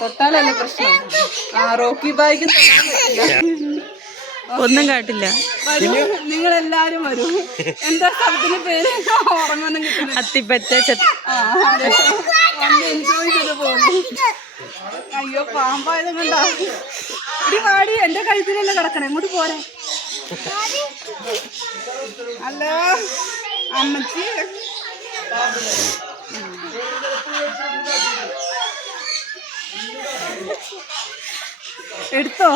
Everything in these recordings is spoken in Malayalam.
തൊട്ടാലല്ലേ പ്രശ്നം. റോക്കി ബായിക്ക് ഒന്നും കാട്ടില്ല. നിങ്ങളെല്ലാരും വരും. എന്താ സ്ഥലത്തിന്റെ പേര് ഓർമ്മൊന്നും കിട്ടും. അത്തിപ്പറ്റ എൻജോയ് ചെയ്ത് പോകും. അയ്യോ പാമ്പായത് കൊണ്ടാ. ഇടി വാടി, എന്റെ കഴുത്തിലല്ലേ കിടക്കണേ, ഇങ്ങോട്ട് പോരെ. ഹലോ അമ്മച്ചി. എടുത്തോ,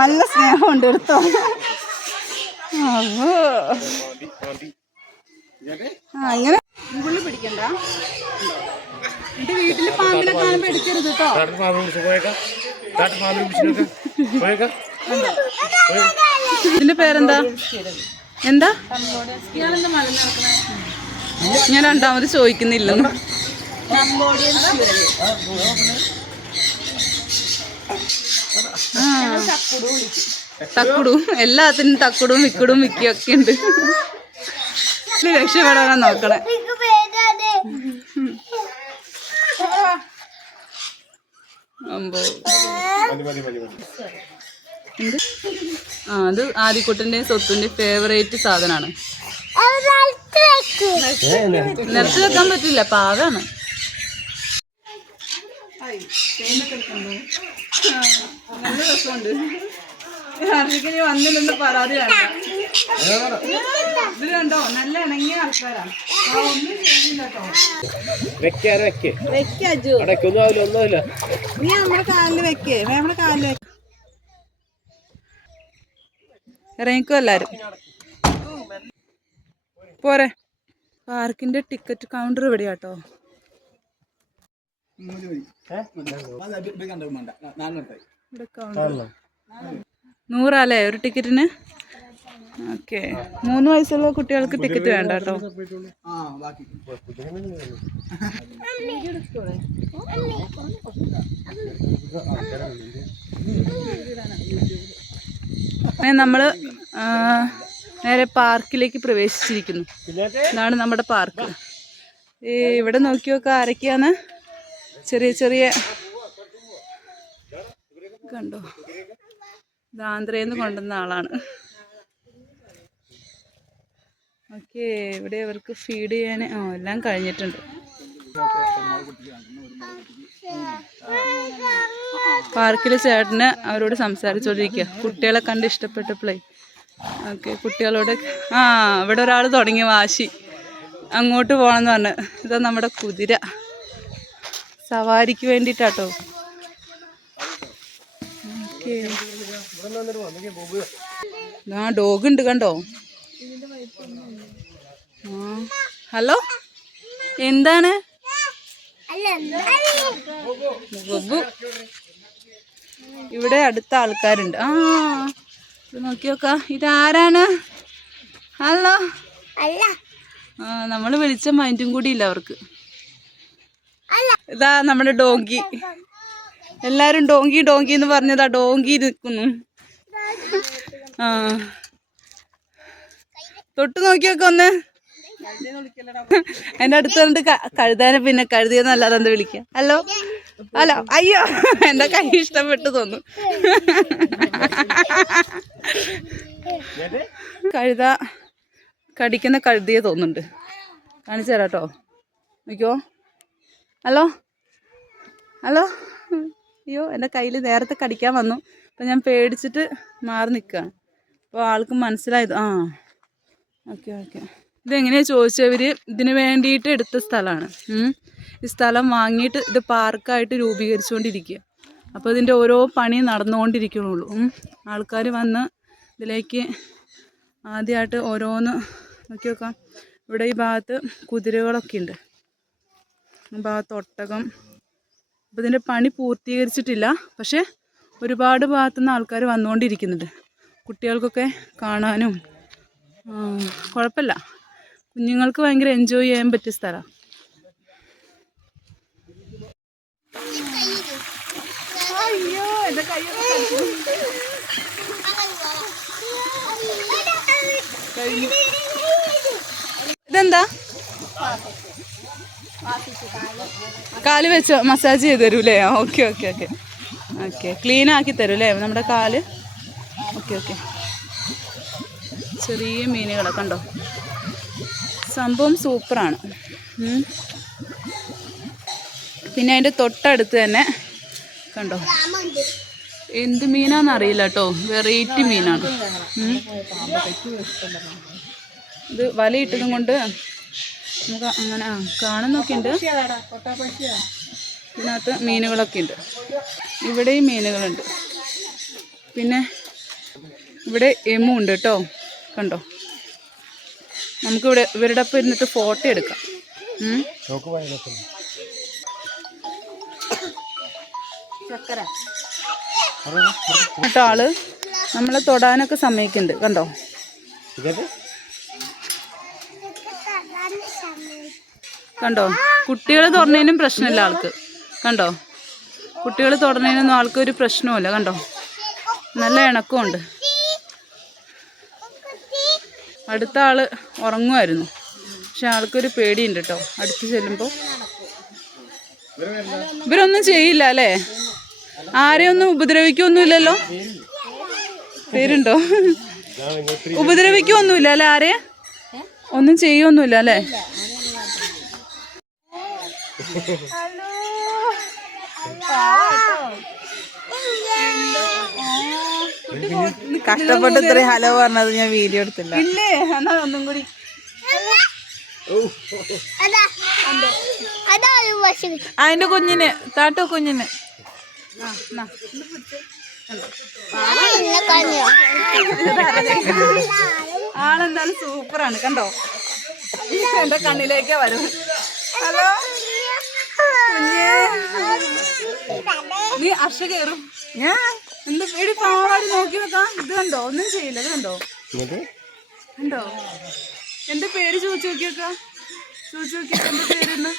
നല്ല സ്നേഹമുണ്ട്, എടുത്തോ. ഇങ്ങനെ പുള്ളി പിടിക്കണ്ട. എന്റെ വീട്ടില് പാമ്പിനെ കാണുമ്പോ എടുക്കരുത് കേട്ടോ. ഇതിന്റെ പേരെന്താ? എന്താ? ഞാൻ രണ്ടാമത് ചോദിക്കുന്നില്ലെന്ന്. തക്കുടു, എല്ലാത്തിനും തക്കുടും വിക്കടും വിക്കിയൊക്കെ ഉണ്ട്. രക്ഷപ്പെടാനാ നോക്കണേ. അത് ആദിക്കുട്ടന്റെയും സ്വത്തുന്റെയും ഫേവറേറ്റ് സാധനമാണ്. നിറച്ച് വെക്കാൻ പറ്റില്ല, പാവാണ്. നല്ല രസമുണ്ട്. ഹർഷിക്കിനി വന്നില്ലെന്ന് പരാതി വേണ്ട. ഇത് കണ്ടോ, നല്ല ഇണങ്ങിയ ആൾക്കാരാ. ഒന്നും ചെയ്യുന്നില്ല കേട്ടോ. നീ നമ്മുടെ കാലില് വെക്കേ, നമ്മുടെ കാലില് വെക്ക. ഇറങ്ങിക്കോ എല്ലാരും, പോരെ. പാർക്കിന്റെ ടിക്കറ്റ് കൗണ്ടർ ഇവിടെയാട്ടോ. 100 ഒരു ടിക്കറ്റിന്. ഓക്കെ, 3 വയസ്സുള്ള കുട്ടികൾക്ക് ടിക്കറ്റ് വേണ്ട കേട്ടോ. നമ്മള് നേരെ പാർക്കിലേക്ക് പ്രവേശിച്ചിരിക്കുന്നു. ഇതാണ് നമ്മുടെ പാർക്ക്. ഇവിടെ നോക്കി നോക്ക, ആരൊക്കെയാണ്. ചെറിയ ചെറിയ കണ്ടോ, ആന്ധ്രയിൽ കൊണ്ടുവന്ന ആളാണ്. ഓക്കെ, ഇവിടെ അവർക്ക് ഫീഡ് ചെയ്യാൻ എല്ലാം കഴിഞ്ഞിട്ടുണ്ട്. പാർക്കിൽ ചേട്ടന് അവരോട് സംസാരിച്ചോണ്ടിരിക്കുക, കുട്ടികളെ കണ്ട് ഇഷ്ടപ്പെട്ടപ്പോഴേ. ഓക്കെ, കുട്ടികളോട് ഇവിടെ ഒരാൾ തുടങ്ങിയ വാശി, അങ്ങോട്ട് പോകണമെന്ന് പറഞ്ഞ്. ഇതാ നമ്മുടെ കുതിര സവാരിക്ക് വേണ്ടിയിട്ടാട്ടോ. ഡോഗ് ഉണ്ട് കണ്ടോ. ഹലോ, എന്താണ്? ഇവിടെ അടുത്ത ആൾക്കാരുണ്ട്. ഇത് നോക്കി നോക്ക, ഇതാരാണ്? ഹലോ. നമ്മൾ വിളിച്ച മൈൻഡും കൂടി ഇല്ല അവർക്ക്. ഇതാ നമ്മുടെ ഡോങ്കി. എല്ലാരും ഡോങ്കി ഡോങ്കി എന്ന് പറഞ്ഞതാ, ഡോങ്കി നിൽക്കുന്നു. തൊട്ട് നോക്കിയൊക്കെ ഒന്ന്. എന്റെ അടുത്ത് വന്നിട്ട് കഴുതാനെ പിന്നെ കഴുതിയെന്നല്ലാതെ എന്താ വിളിക്ക. Hello hello. അയ്യോ, എന്റെ കൈ ഇഷ്ടപ്പെട്ടു തോന്നുന്നു. കഴുത കടിക്കുന്ന കഴുതിയെ തോന്നുന്നുണ്ട്. കാണിച്ചു തരാം കേട്ടോ, നോക്കിയോ. Hello hello. അയ്യോ, എൻ്റെ കയ്യിൽ നേരത്തെ കടിക്കാൻ വന്നു. അപ്പം ഞാൻ പേടിച്ചിട്ട് മാറി നിൽക്കുകയാണ്. അപ്പോൾ ആൾക്ക് മനസ്സിലായത്. Okay okay. ഇതെങ്ങനെയാണ് ചോദിച്ചവർ ഇതിന് വേണ്ടിയിട്ട് എടുത്ത സ്ഥലമാണ്. ഈ സ്ഥലം വാങ്ങിയിട്ട് ഇത് പാർക്കായിട്ട് രൂപീകരിച്ചുകൊണ്ടിരിക്കുക. അപ്പോൾ ഇതിൻ്റെ ഓരോ പണി നടന്നുകൊണ്ടിരിക്കണുള്ളൂ. ആൾക്കാർ വന്ന് ഇതിലേക്ക് ആദ്യമായിട്ട് ഓരോന്ന് നോക്കി നോക്കാം. ഇവിടെ ഈ ഭാഗത്ത് കുതിരകളൊക്കെ ഉണ്ട്, ഈ ഭാഗത്ത് ഒട്ടകം. അപ്പോൾ ഇതിൻ്റെ പണി പൂർത്തീകരിച്ചിട്ടില്ല, പക്ഷേ ഒരുപാട് ഭാഗത്തുനിന്ന് ആൾക്കാർ വന്നുകൊണ്ടിരിക്കുന്നുണ്ട്. കുട്ടികൾക്കൊക്കെ കാണാനും കുഴപ്പമില്ല. കുഞ്ഞുങ്ങൾക്ക് ഭയങ്കര എൻജോയ് ചെയ്യാൻ പറ്റിയ സ്ഥലമാണ്. അയ്യോ, എൻ്റെ കൈയൊക്കെ കഴിഞ്ഞു. ഇതെന്താ? കാല് വെച്ച് മസാജ് ചെയ്ത് തരൂല്ലേ? Okay okay okay okay. Clean ആക്കി തരൂല്ലേ നമ്മുടെ കാല്? Okay okay. ചെറിയ മീനുകളൊക്കെ ഉണ്ടോ? സംഭവം സൂപ്പറാണ്. പിന്നെ അതിൻ്റെ തൊട്ടടുത്ത് തന്നെ കണ്ടോ, എന്ത് മീനാന്നറിയില്ല കേട്ടോ, വെറൈറ്റി മീനാണ്. ഇത് വലയിട്ടതും കൊണ്ട് നമുക്ക് അങ്ങനെ കാണുന്നൊക്കെ ഉണ്ട്. ഇതിനകത്ത് മീനുകളൊക്കെ ഉണ്ട്. ഇവിടെയും മീനുകളുണ്ട്. പിന്നെ ഇവിടെ എമു ഉണ്ട് കേട്ടോ, കണ്ടോ. നമുക്കിവിടെ ഇവരുടെ ഒപ്പം ഇരുന്നിട്ട് ഫോട്ടോ എടുക്കാം. കേട്ടോ, ആള് നമ്മളെ തൊടാനൊക്കെ സമ്മതിക്കുന്നുണ്ട് കണ്ടോ. കണ്ടോ, കുട്ടികൾ തൊടുന്നതിനും പ്രശ്നമില്ല ആൾക്ക്. കണ്ടോ, കുട്ടികൾ തൊടുന്നതിനൊന്നും ആൾക്ക് ഒരു പ്രശ്നവുമില്ല. കണ്ടോ, നല്ല ഇണക്കമുണ്ട്. അടുത്ത ആള് ഉറങ്ങുമായിരുന്നു, പക്ഷെ ആൾക്കൊരു പേടിയുണ്ട് കേട്ടോ അടുത്ത് ചെല്ലുമ്പോൾ. ഇവരൊന്നും ചെയ്യില്ല അല്ലേ? ആരെയൊന്നും ഉപദ്രവിക്കൊന്നുമില്ലല്ലോ? പേരുണ്ടോ? ഉപദ്രവിക്കൊന്നുമില്ല അല്ലേ? ആരെ ഒന്നും ചെയ്യൊന്നുമില്ല അല്ലേ? കഷ്ടപ്പെട്ട് ഇത്രയും ഹലോ പറഞ്ഞത് ഞാൻ വീഡിയോ എടുത്തില്ല. ഇല്ലേ, എന്നാ ഒന്നും കൂടി. അതിന്റെ കുഞ്ഞിന് താട്ടോ, കുഞ്ഞിന്. ആളെന്തായാലും സൂപ്പറാണ് കണ്ടോ. എന്റെ കണ്ണിലേക്കേ വരും. ഹലോ നീ അർഷ കയറും. ഞാൻ എന്താ പേടി? പാവാടി നോക്കി വെക്കാം. ഇത് കണ്ടോ, ഒന്നും ചെയ്യില്ല. ഇത് കണ്ടോ, കണ്ടോ. എന്റെ പേര് ചോദിച്ചു നോക്കിയേക്കാം. ചോദിച്ചു നോക്കിയേക്കാം എന്റെ പേരെന്ന്.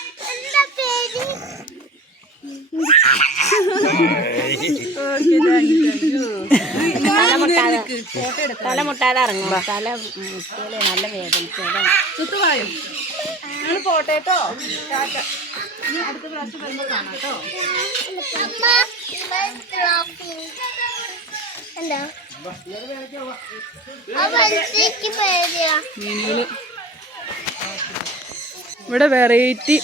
തലമുട്ടാതെ ഇറങ്ങും. തല നല്ല വേദന. ചുറ്റുവായും ഞങ്ങൾ പോട്ടേട്ടോ. അടുത്ത പ്രാവശ്യം വരുമ്പോ കാണാം കേട്ടോ. മീനുകള് ഇവിടെ വെറൈറ്റി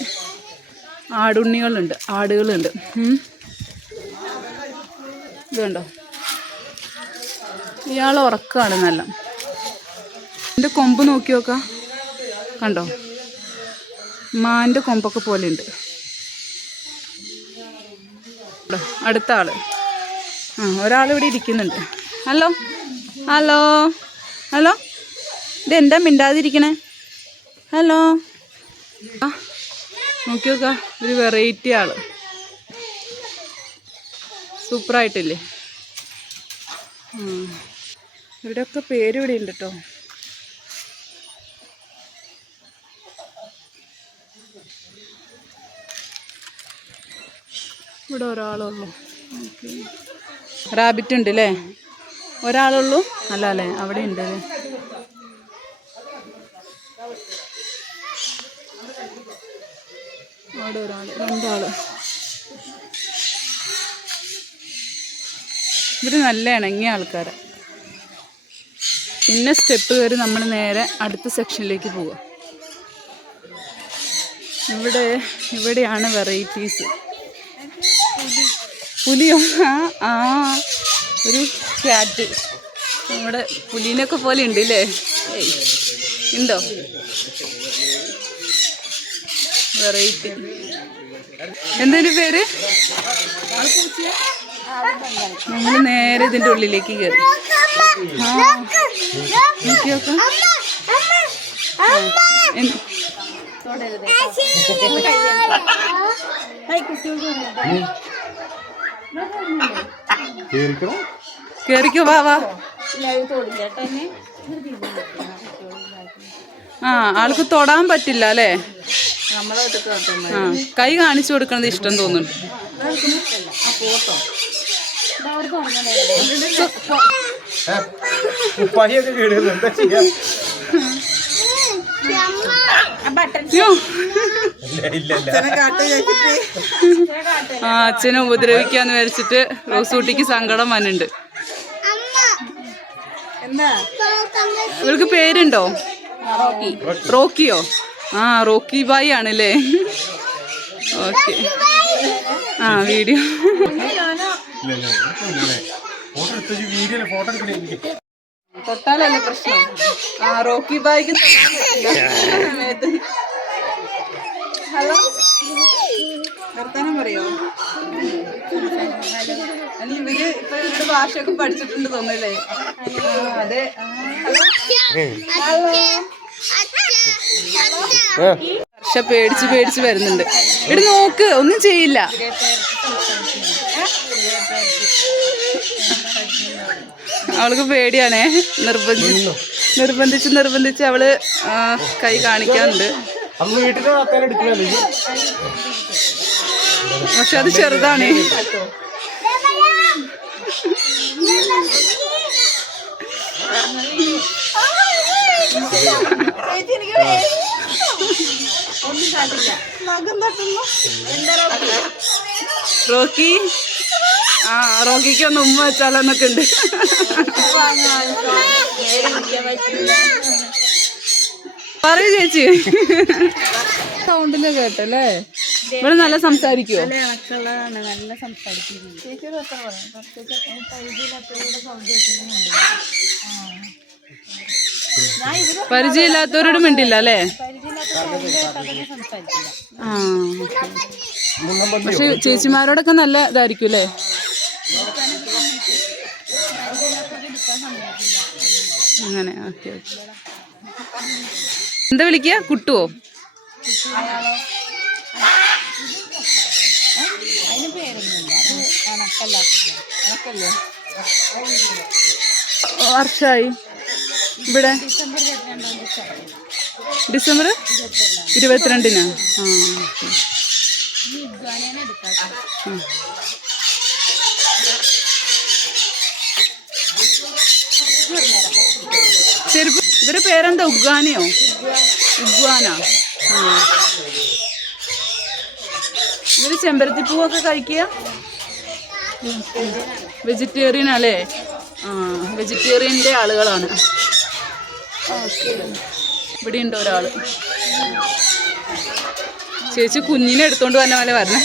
ആടുണ്ണികളുണ്ട്, ആടുകളുണ്ട്. ഇത് കണ്ടോ, ഇയാൾ ഉറക്കാണ് നല്ല. എൻ്റെ കൊമ്പ് നോക്കി നോക്കാം, കണ്ടോ, മാൻ്റെ കൊമ്പൊക്കെ പോലെ ഉണ്ട്. അടുത്ത ആള്, ഒരാളിവിടെ ഇരിക്കുന്നുണ്ട്. ഹലോ ഹലോ ഹലോ, ഇതെന്താ മിണ്ടാതിരിക്കണേ? ഹലോ. നോക്കി നോക്കാം, ഒരു വെറൈറ്റി ആള്, സൂപ്പറായിട്ടില്ലേ? ഇവിടെയൊക്കെ പേര് ഇവിടെ ഉണ്ട് കേട്ടോ. ഇവിടെ ഒരാളുള്ളൂ. റാബിറ്റ് ഉണ്ട് അല്ലേ? ഒരാളുള്ളൂ അല്ല അല്ലേ? അവിടെ ഉണ്ട് അല്ലേ? അവിടെ ഒരാൾ, രണ്ടാള്. ഇവർ നല്ല ഇണങ്ങിയ ആൾക്കാരാണ്. പിന്നെ സ്റ്റെപ്പ് കയറി നമ്മൾ നേരെ അടുത്ത സെക്ഷനിലേക്ക് പോവുക. ഇവിടെയാണ് വെറൈറ്റീസ്. പുലിയോ? ആ ഒരു ക്യാറ്റ്. നമ്മുടെ പുലീനൊക്കെ പോലെ ഉണ്ട് അല്ലേ? ഉണ്ടോ? വെറൈറ്റി. എന്തൊരു പേര്? നമ്മൾ നേരെ ഇതിൻ്റെ ഉള്ളിലേക്ക് കയറി. നോക്കിയോക്കാം. കേറിക്കോ, വാ വാ. ആൾക്ക് തൊടാൻ പറ്റില്ല അല്ലേ? കൈ കാണിച്ചു കൊടുക്കണത് ഇഷ്ടം തോന്നുന്നുണ്ട്. അയ്യോ. ആ അച്ഛനെ ഉപദ്രവിക്കാന്ന് വിചാരിച്ചിട്ട് റോസൂട്ടിക്ക് സങ്കടം വന്നിട്ടുണ്ട്. ഇവൾക്ക് പേരുണ്ടോ? റോക്കിയോ? ആ റോക്കി ബായി ആണല്ലേ. ഓക്കെ. ആ വീഡിയോ തൊട്ടാലല്ലേ പ്രശ്നം. ആ റോക്കി ബായിക്ക് ഹലോ വർത്താനം പറയോ? അല്ല ഇവര് ഇപ്പൊ ഇവരുടെ ഭാഷയൊക്കെ പഠിച്ചിട്ടുണ്ട് തോന്നല്ലേ? അതെ. ഹർഷ പേടിച്ച് പേടിച്ച് വരുന്നുണ്ട്. ഇവിടെ നോക്ക്, ഒന്നും ചെയ്യില്ല. അവൾക്ക് പേടിയാണേ. നിർബന്ധിച്ച് അവള് കൈ കാണിക്കാറുണ്ട്. പക്ഷെ അത് ചെറുതാണ്. റോക്കി, ആ റോക്കിക്ക് ഒന്ന് ഉമ്മ വെച്ചാലോന്നൊക്കെ ഉണ്ട്. പറയൂ ചേച്ചി. സൗണ്ടില് കേട്ടല്ലേ? ഇവിടെ നല്ല സംസാരിക്കുവോ? നല്ല സംസാരിക്കുന്നു. പരിചയമില്ലാത്തവരോട് മിണ്ടില്ല അല്ലേ? ആ പക്ഷെ ചേച്ചിമാരോടൊക്കെ നല്ല ഇതായിരിക്കും അല്ലേ? അങ്ങനെ ഓക്കെ ഓക്കെ. എന്താ വിളിക്കുക? കുട്ടുവോ? വർഷമായി ഇവിടെ? ഡിസംബർ 22-നാ? ആ ചെരുപ്പ്. ഇവരുടെ പേരെന്താ? ഉഗ്ഗാനയോ? ഉഗ്ഗാനാ. ഇവര് ചെമ്പരത്തിപ്പൂവൊക്കെ കഴിക്കുക? വെജിറ്റേറിയൻ അല്ലേ? ആ വെജിറ്റേറിയൻ്റെ ആളുകളാണ്. ഇവിടെ ഉണ്ട് ഒരാള്. ചേച്ചി കുഞ്ഞിനെ എടുത്തോണ്ട് വന്ന പോലെ വരണേ.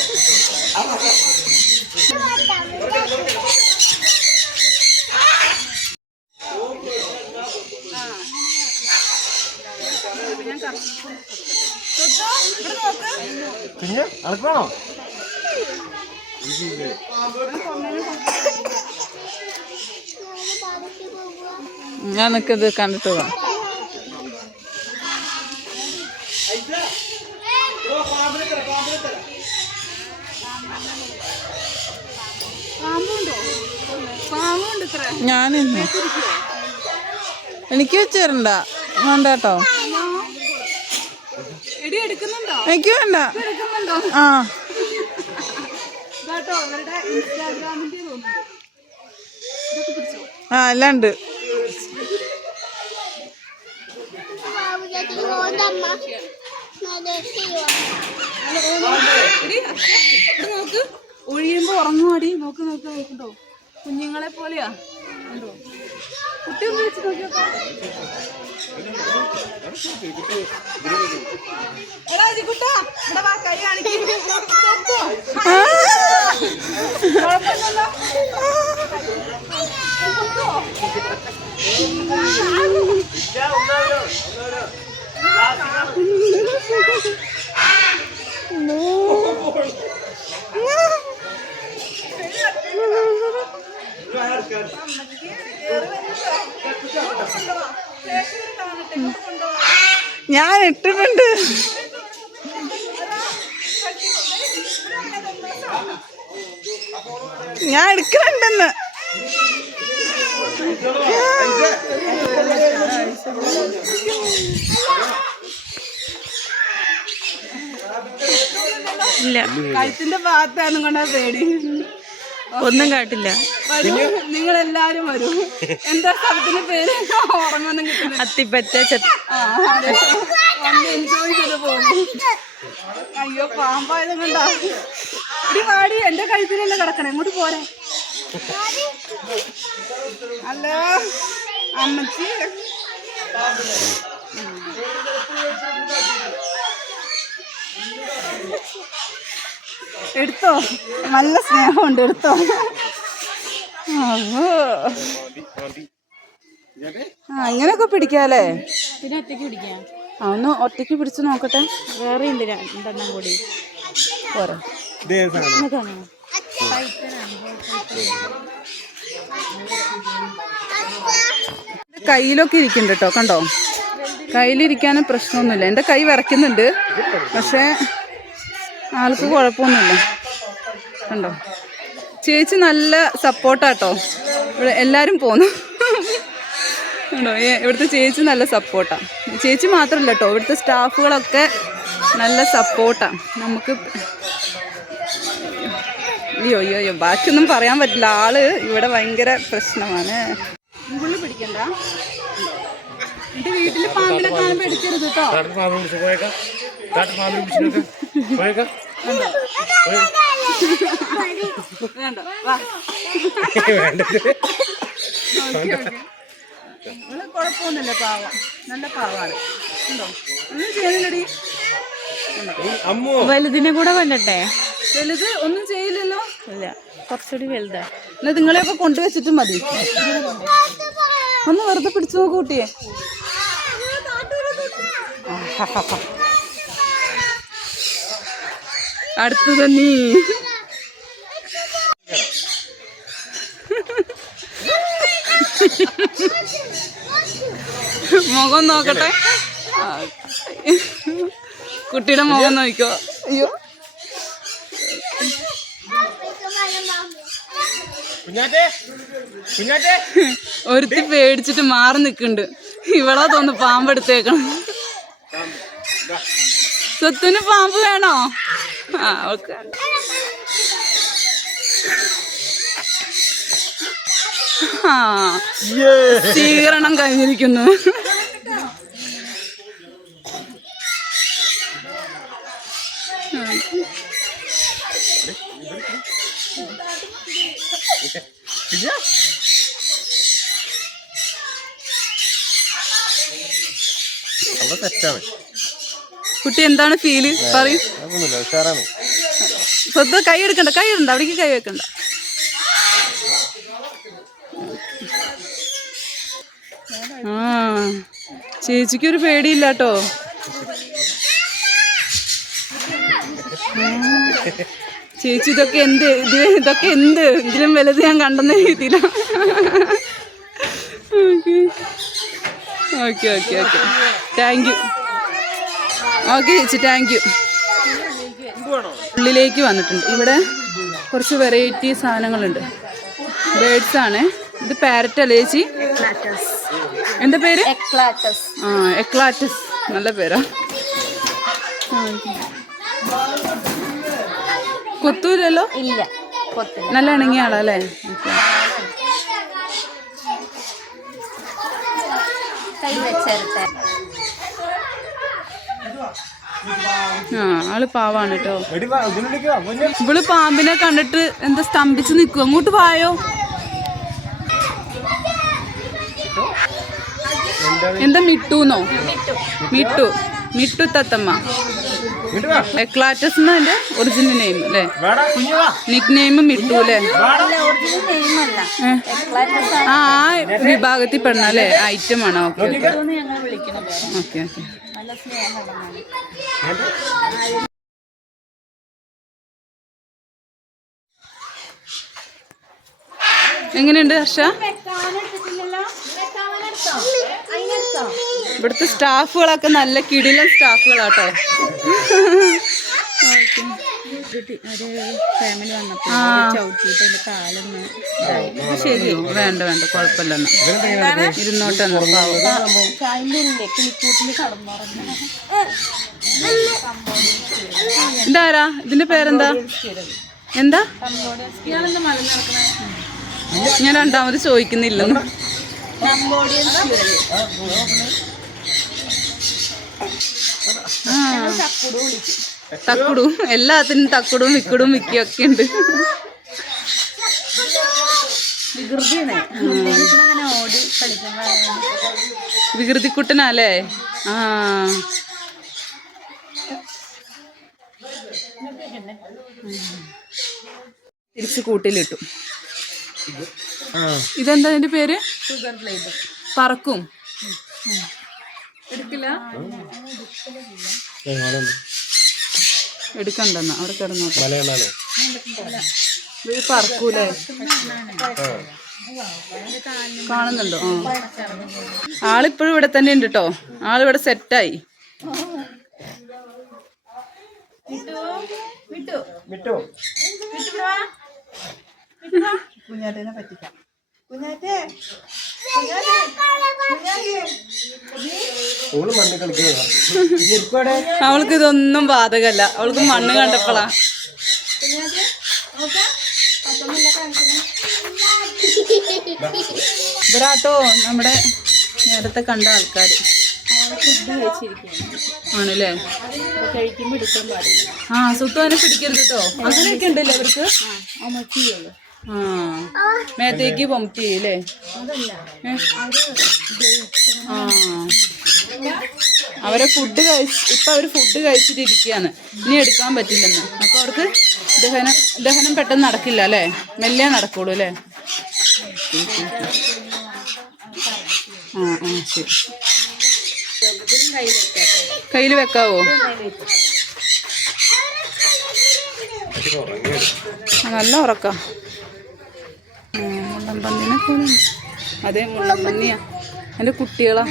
ഞാൻ നിക്കത് കണ്ടിട്ട് പോവാം. ഞാനിന്ന് എനിക്ക് വെച്ചേരണ്ട. വേണ്ട കേട്ടോ, എനിക്ക് വേണ്ട. ആ ആ എല്ലാം ഉണ്ട്. നോക്ക്, ഒഴിയുമ്പോ ഉറങ്ങുവാടി. നോക്ക് നോക്ക് നോക്കണ്ടോ? കുഞ്ഞുങ്ങളെ പോലെയാ. ഉണ്ടോ? കുട്ടി ഒന്ന് വെച്ച് നോക്കിയോട്ടോ. എടാ കുട്ടാ, ഇവിടെ വാ, കൈ കാണിക്കും. കുഴപ്പമില്ലല്ലോ. ഞാൻ ഇട്ടിട്ടുണ്ട്. ഞാൻ എടുക്കണ്ടെന്ന്. ഇല്ല, കഴുത്തിന്റെ ഭാഗത്താനും കൊണ്ടാ പേടി. ഒന്നും കാട്ടില്ല. നിങ്ങളെല്ലാരും വരും. എന്താ സ്ഥലത്തിന്റെ പേര്? ഓർമ്മൊന്നും കിട്ടുന്നില്ല. അത്തിപ്പറ്റ എൻജോയ് അയ്യോ പാമ്പായത് കൊണ്ടാ. ഇടി വാടി, എന്റെ കഴുത്തിലല്ലേ കിടക്കണേ, എങ്ങോട്ട് പോരെ. ഹലോ അമ്മച്ചി. എടുത്തോ, നല്ല സ്നേഹമുണ്ട്, എടുത്തോ. ഇങ്ങനെയൊക്കെ പിടിക്കാല്ലേ. പിന്നെ ഒറ്റയ്ക്ക് പിടിക്കാം. ഒന്ന് ഒറ്റയ്ക്ക് പിടിച്ചു നോക്കട്ടെ. വേറെ ഉണ്ട് രണ്ടെണ്ണം കൂടി. പോരാ. കയ്യിലൊക്കെ ഇരിക്കുന്നുണ്ട് കേട്ടോ, കണ്ടോ. കയ്യിലിരിക്കാനും പ്രശ്നമൊന്നുമില്ല. എൻ്റെ കൈ വിറയ്ക്കുന്നുണ്ട്, പക്ഷേ ആൾക്ക് കുഴപ്പമൊന്നുമില്ല. കണ്ടോ, ചേച്ചി നല്ല സപ്പോർട്ടാട്ടോ. ഇവിടെ എല്ലാവരും പോന്നു കണ്ടോ. ഇവിടുത്തെ ചേച്ചി നല്ല സപ്പോർട്ടാണ്. ചേച്ചി മാത്രമല്ല കേട്ടോ, ഇവിടുത്തെ സ്റ്റാഫുകളൊക്കെ നല്ല സപ്പോർട്ടാണ് നമുക്ക്. അയ്യോ അയ്യോ അയ്യോ, ബാക്കിയൊന്നും പറയാൻ പറ്റില്ല. ആള് ഇവിടെ ഭയങ്കര പ്രശ്നമാണ്. മുകളിൽ പിടിക്കണ്ട. എന്റെ വീട്ടില് പാമ്പിനെ കാണുമ്പോ എടുക്കരുത് കേട്ടോ. വേണ്ട, വാ. കുഴപ്പമൊന്നുമില്ല, പാവം, നല്ല പാവാണ്. ഉണ്ടോ, ഒന്നും ചെയ്യുന്നില്ലടി. വലുതിനെ കൂടെ കൊല്ലട്ടെ. വലുത് ഒന്നും ചെയ്യില്ലല്ലോ. ഇല്ല, കുറച്ചുകൂടി വലുതാ. എന്നാ നിങ്ങളെയൊക്കെ കൊണ്ടുവച്ചിട്ട് മതി. ഒന്ന് വെറുതെ പിടിച്ചു നോക്കൂ കുട്ടിയെ. അടുത്ത് തന്നെ. മുഖം നോക്കട്ടെ. കുട്ടിയുടെ മുഖം നോക്കിക്കോ. അയ്യോ, ഒരുത്തി പേടിച്ചിട്ട് മാറി നിൽക്കുന്നുണ്ട്. ഇവളാ തോന്നു പാമ്പെടുത്തേക്കണം. സ്വത്തിന് പാമ്പ് വേണോ? ആ, ഓക്കെ. ആ, സ്വീകരണം കഴിഞ്ഞിരിക്കുന്നു. കുട്ടി എന്താണ് ഫീല് പറയൂ. സ്വത്ത് കൈ എടുക്കണ്ട, കൈ ഇടണ്ട, അവിടേക്ക് കൈ വെക്കണ്ട. ആ, ചേച്ചിക്കൊരു പേടിയില്ല കേട്ടോ. ചേച്ചി ഇതൊക്കെ എന്ത് ഇതൊക്കെ എന്ത് ഇതിലും വലുത് ഞാൻ കണ്ടെന്ന രീതിയില. Okay okay okay okay, thank you. Okay ചേച്ചി, താങ്ക് യു. ഉള്ളിലേക്ക് വന്നിട്ടുണ്ട്. ഇവിടെ കുറച്ച് വെറൈറ്റി സാധനങ്ങളുണ്ട്. ബേഡ്സ് ആണ്. ഇത് പാരറ്റ് അല്ലേ ചേച്ചി? എന്താ പേര്? ആ, എക്ലാറ്റസ്. നല്ല പേരാ. കൊത്തൂലല്ലോ? ഇല്ല, നല്ല ഇണങ്ങിയ ആളല്ലേ? ആ, ആള് പാവാണ് കേട്ടോ. ഇവള് പാമ്പിനെ കണ്ടിട്ട് എന്താ സ്തംഭിച്ച് നിൽക്കും. അങ്ങോട്ട് പായോ. എന്താ മിട്ടുന്നോ? മിട്ടു, മിട്ടു തത്തമ്മ. എക്ലാറ്റസ് എന്നതിന്റെ ഒറിജിനൽ നെയിം അല്ലേ? നിക് നെയിം മിട്ടു അല്ലേ? ആ, വിഭാഗത്തിൽ പെടണ അല്ലേ? ഐറ്റം ആണോ? Okay okay okay okay. എങ്ങനെയുണ്ട് ഹർഷ? ഇവിടുത്തെ സ്റ്റാഫുകളൊക്കെ നല്ല കിടിലൻ സ്റ്റാഫുകളാട്ടോ. ഫാമിലി വന്നപ്പോ ചവിട്ടിട്ട് എന്റെ കാലൊന്ന് ശരി, വേണ്ട വേണ്ട, കുഴപ്പമില്ലെന്ന് ഇരുന്നോട്ടെന്ന്. കിളിക്കൂട്ടിൽ കടന്നുറങ്ങ. ഇതാരാ? ഇതിന്റെ പേരെന്താ? എന്താ? ഞാൻ രണ്ടാമത് ചോദിക്കുന്നില്ലെന്ന്. തക്കുടും എല്ലാത്തിനും തക്കുടും വിക്കടും വിക്കിയും ഒക്കെ ഉണ്ട്. അങ്ങനെ ഓടി കളിക്കുമ്പോഴാണ് വികൃതിക്കുട്ടനല്ലേ? ആ തിരിച്ച് കൂട്ടിലിട്ടു. ഇതെന്താ അതിന്റെ പേര്? Sugar glider. പറക്കും. എടുക്കില്ല, എടുക്കണ്ടെന്ന അവിടെ കിടന്നോട്ടെ. ഇത് പറക്കൂലേ? കാണുന്നുണ്ടോ? ആ, ആളിപ്പോഴും ഇവിടെ തന്നെ ഉണ്ട് കേട്ടോ. ആളിവിടെ സെറ്റായി. കുഞ്ഞാറ്റേനെ പറ്റിക്കാം. അവൾക്ക് ഇതൊന്നും ബാധകല്ല. അവൾക്ക് മണ്ണ് കണ്ടപ്പോളാ. ഇവരാട്ടോ നമ്മുടെ നേരത്തെ കണ്ട ആൾക്കാര്. ആണല്ലേ? കഴിക്കുമ്പോ എടുക്കാൻ പാടില്ല. ആ, സുത്തു അതിനെ പിടിക്കരുത് കേട്ടോ. അങ്ങനെയൊക്കെ ഉണ്ടല്ലേ അവർക്ക്? ആ, മേത്തേക്ക് വൊമിറ്റ് ചെയ്യൂലേ? ആ, അവരെ ഫുഡ് ഇപ്പൊ അവര് ഫുഡ് കഴിച്ചിട്ടിരിക്കുകയാണ്. ഇനി എടുക്കാൻ പറ്റില്ലെന്ന്. അപ്പൊ അവർക്ക് ദഹനം പെട്ടെന്ന് നടക്കില്ല അല്ലേ? മെല്ലെ നടക്കുള്ളൂ അല്ലേ? ആ ആ, ശരി. കയ്യിൽ വെക്കാവോ? നല്ല ഉറക്കം. മുള്ളൻപന്നിനെ പോലെ. അതെ, മുള്ളൻപന്നിയാ. എൻ്റെ കുട്ടികളാ.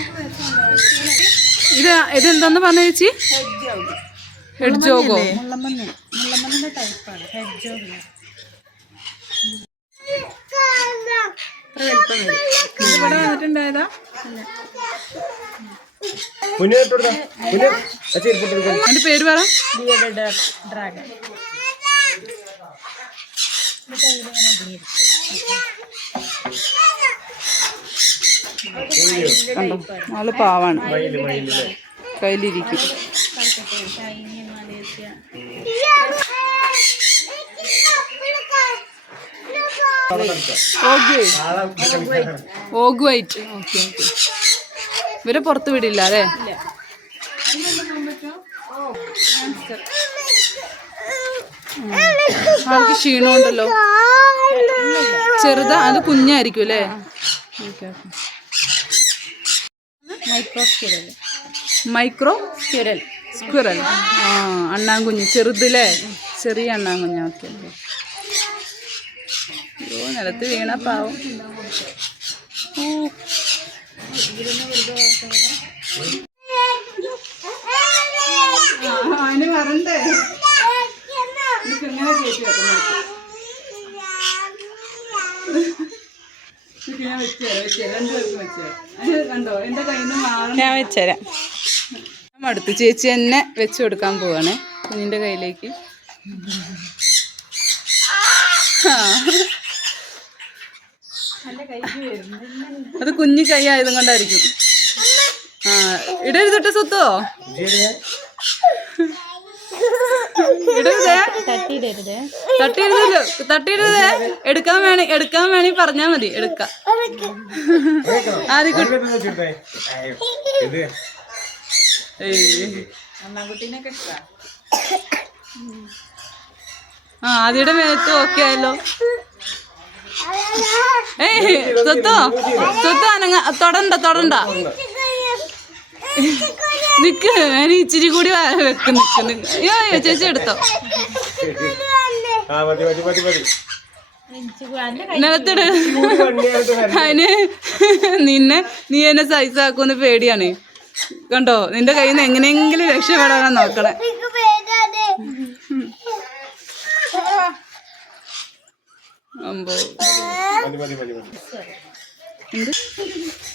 ഇതെന്താന്ന് പറഞ്ഞ ചേച്ചി? ഹെഡ് ജോഗോ? മുള്ളമണ്ണിന്റെ ടൈപ്പാണ് ഹെഡ് ജോഗ്. ഇവിടെ വന്നിട്ടുണ്ടായതാ. എൻ്റെ പേര് പറ. ഡ്രാഗൺ. കണ്ടോ, ആള് പാവാണ്. കയ്യിലിരിക്കും. ഓഗ് വൈറ്റ്. Okay okay. ഇവരെ പുറത്ത് വിടില്ല അല്ലേ? ആൾക്ക് ക്ഷീണമുണ്ടല്ലോ. ചെറുതാ, അത് കുഞ്ഞായിരിക്കും അല്ലേ? Micro squirrel. ആ, അണ്ണാൻകുഞ്ഞ് ചെറുതല്ലേ? ചെറിയ അണ്ണാൻകുഞ്ഞ്. Okay okay. അയ്യോ, നിലത്ത് വീണ പാവം. അതിന് വരണ്ടേ? എങ്ങനെ കയറ്റി വെക്കുന്നു? ഞാൻ വെച്ചുതരാം. രണ്ടുപേർക്കും വെച്ചുതരാം. അത് കണ്ടോ, എൻ്റെ കയ്യിൽ നിന്ന് മാറണം. ഞാൻ വെച്ചുതരാം. അടുത്ത് ചേച്ചി തന്നെ വെച്ചു കൊടുക്കാൻ പോവാണ് കുഞ്ഞിൻ്റെ കയ്യിലേക്ക്. അത് കുഞ്ഞു കൈ ആയതും കൊണ്ടായിരിക്കും. ആ, ഇടരുതൊട്ട് സ്വത്തോ, ഇടരുതേ, തട്ടിയിടരുത്. എടുക്കാൻ വേണേ പറഞ്ഞാ മതി. എടുക്കാം. ആ, ആദ്യയുടെ മേത്ത് ഓക്കെ ആയല്ലോ. സ്വത്തോ തൊടണ്ട. നിക്ക്, ഞാൻ ഇച്ചിരി കൂടി നിക്ക്. അയ്യോ ചേച്ചി എടുത്തോ. നിലത്തിട്. അതിന് നീ എന്നെ സൈസ് ആക്കുമെന്ന് പേടിയാണ്. കണ്ടോ, നിന്റെ കയ്യിൽ നിന്ന് എങ്ങനെയെങ്കിലും രക്ഷപ്പെടാൻ നോക്കണേ.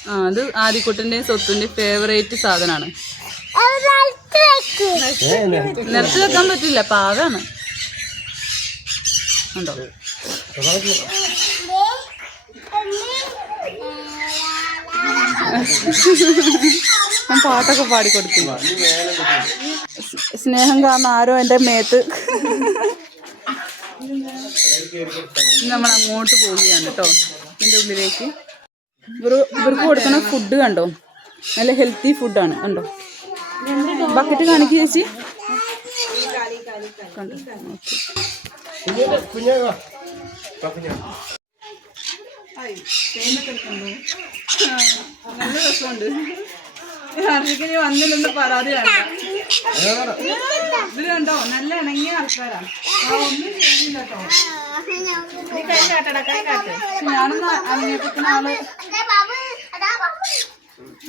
ആ, അത് ആദിക്കുട്ടൻ്റെയും സ്വത്തിൻ്റെയും ഫേവറേറ്റ് സാധനമാണ്. നിലത്ത് വെക്കാൻ പറ്റില്ല, പാകാണ്. ഉണ്ടോ? ഞാൻ പാട്ടൊക്കെ പാടിക്കൊടുത്തു. സ്നേഹം കാരണം ആരോ എൻ്റെ മേത്ത്. നമ്മൾ അങ്ങോട്ട് പോവുകയാണ് കേട്ടോ, ഇതിൻ്റെ ഉള്ളിലേക്ക്. ഇവർക്ക് കൊടുക്കുന്ന ഫുഡ് കണ്ടോ, നല്ല ഹെൽത്തി ഫുഡാണ് കണ്ടോ. ബക്കറ്റ് കാണിക്കുക ചേച്ചി. കണ്ടോ, നല്ല രസമുണ്ട്. ഹർഷിക്കിനി വന്നില്ലെന്ന് പരാതി വേണ്ട. ഇതിൽ കണ്ടോ നല്ല ഇണങ്ങിയ ആൾക്കാരാ. ഒന്നും ചെയ്യുന്നില്ല കേട്ടോ. ഞാനൊന്ന് അനിയപ്പത്തിന് ആള്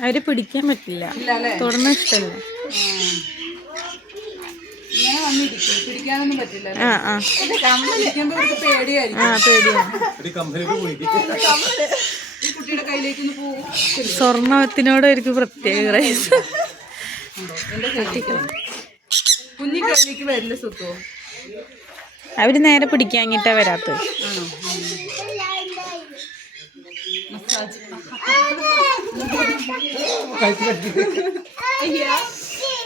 അവര് പിടിക്കാൻ പറ്റില്ല, തുറന്ന ഇഷ്ടല്ല. ഇങ്ങനെ വന്നിരിക്കും, പിടിക്കാനൊന്നും പറ്റില്ല. പിടിക്കുമ്പോ ഇവർക്ക് പേടിയായിരിക്കും. ഈ കുട്ടിയുടെ കയ്യിലേക്ക് ഒന്ന് പോകും. സ്വർണ്ണത്തിനോട് അവർക്ക് പ്രത്യേക ക്രൈസ്. കുഞ്ഞി കയ്യിലേക്ക് വരില്ല സുത്തോ. അവര് നേരെ പിടിക്കാഞ്ഞിട്ടാ വരാത്തത്. ആണോ? മസാജ്.